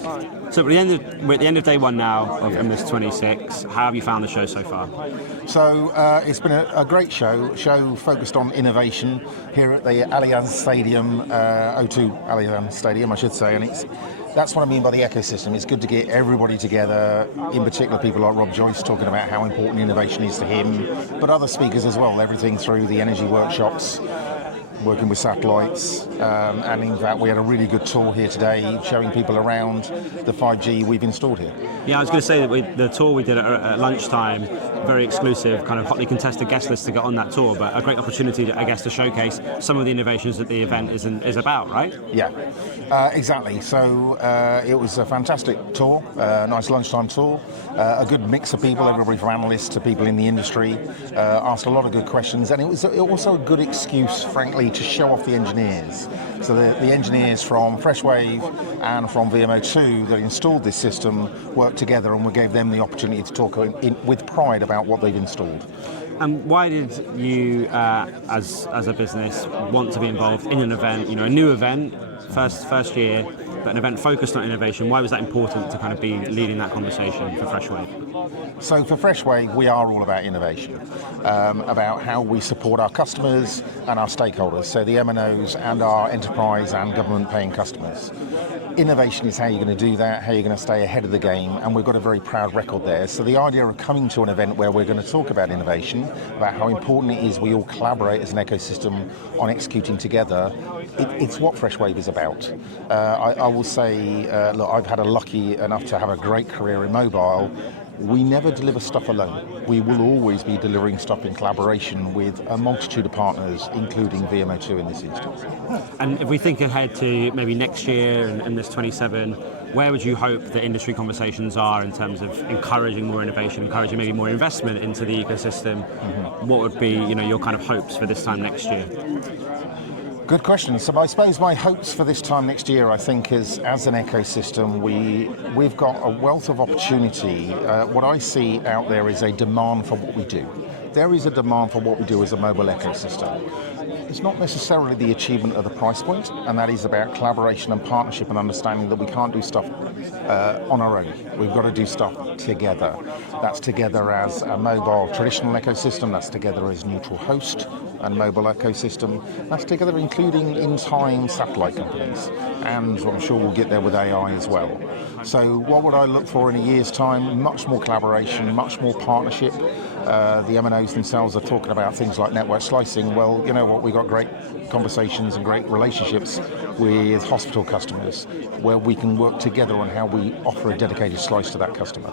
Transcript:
So we're at the end of day one now of MS26. How have you found the show so far? So it's been a great show focused on innovation here at the Allianz Stadium, O2 Allianz Stadium, I should say, and that's what I mean by the ecosystem. It's good to get everybody together, in particular people like Rob Joyce talking about how important innovation is to him, but other speakers as well, everything through the energy workshops, working with satellites, and in fact we had a really good tour here today showing people around the 5G we've installed here. Yeah, I was going to say that the tour we did at lunchtime, very exclusive, kind of hotly contested guest list to get on that tour, but a great opportunity, I guess, to showcase some of the innovations that the event is about, right? Yeah, exactly. So it was a fantastic tour, nice lunchtime tour, a good mix of people, everybody from analysts to people in the industry, asked a lot of good questions, and it was also a good excuse, frankly, to show off the engineers. So the engineers from Freshwave and from VMO2 that installed this system worked together, and we gave them the opportunity to talk with pride about what they've installed. And why did you, as a business, want to be involved in an event, a new event, first year, but an event focused on innovation? Why was that important to kind of be leading that conversation for Freshwave? So for Freshwave, we are all about innovation, about how we support our customers and our stakeholders, so the MNOs and our enterprise and government paying customers. Innovation is how you're going to do that, how you're going to stay ahead of the game, and we've got a very proud record there. So the idea of coming to an event where we're going to talk about innovation, about how important it is we all collaborate as an ecosystem on executing together, it's what Freshwave is about. I will say, look, I've had a lucky enough to have a great career in mobile. We never deliver stuff alone. We will always be delivering stuff in collaboration with a multitude of partners, including VMO2 in this instance. And if we think ahead to maybe next year and this 27, where would you hope that industry conversations are in terms of encouraging more innovation, encouraging maybe more investment into the ecosystem? Mm-hmm. What would be, your kind of hopes for this time next year? Good question. So I suppose my hopes for this time next year, I think, is as an ecosystem, we've got a wealth of opportunity. What I see out there is a demand for what we do. There is a demand for what we do as a mobile ecosystem. It's not necessarily the achievement of the price point, and that is about collaboration and partnership and understanding that we can't do stuff on our own. We've got to do stuff together. That's together as a mobile traditional ecosystem, that's together as neutral host and mobile ecosystem, that's together including in time satellite companies, and I'm sure we'll get there with AI as well. So what would I look for in a year's time? Much more collaboration, much more partnership. The MNOs themselves are talking about things like network slicing. Well, you know what, we've got great conversations and great relationships with hospital customers where we can work together on how we offer a dedicated slice to that customer.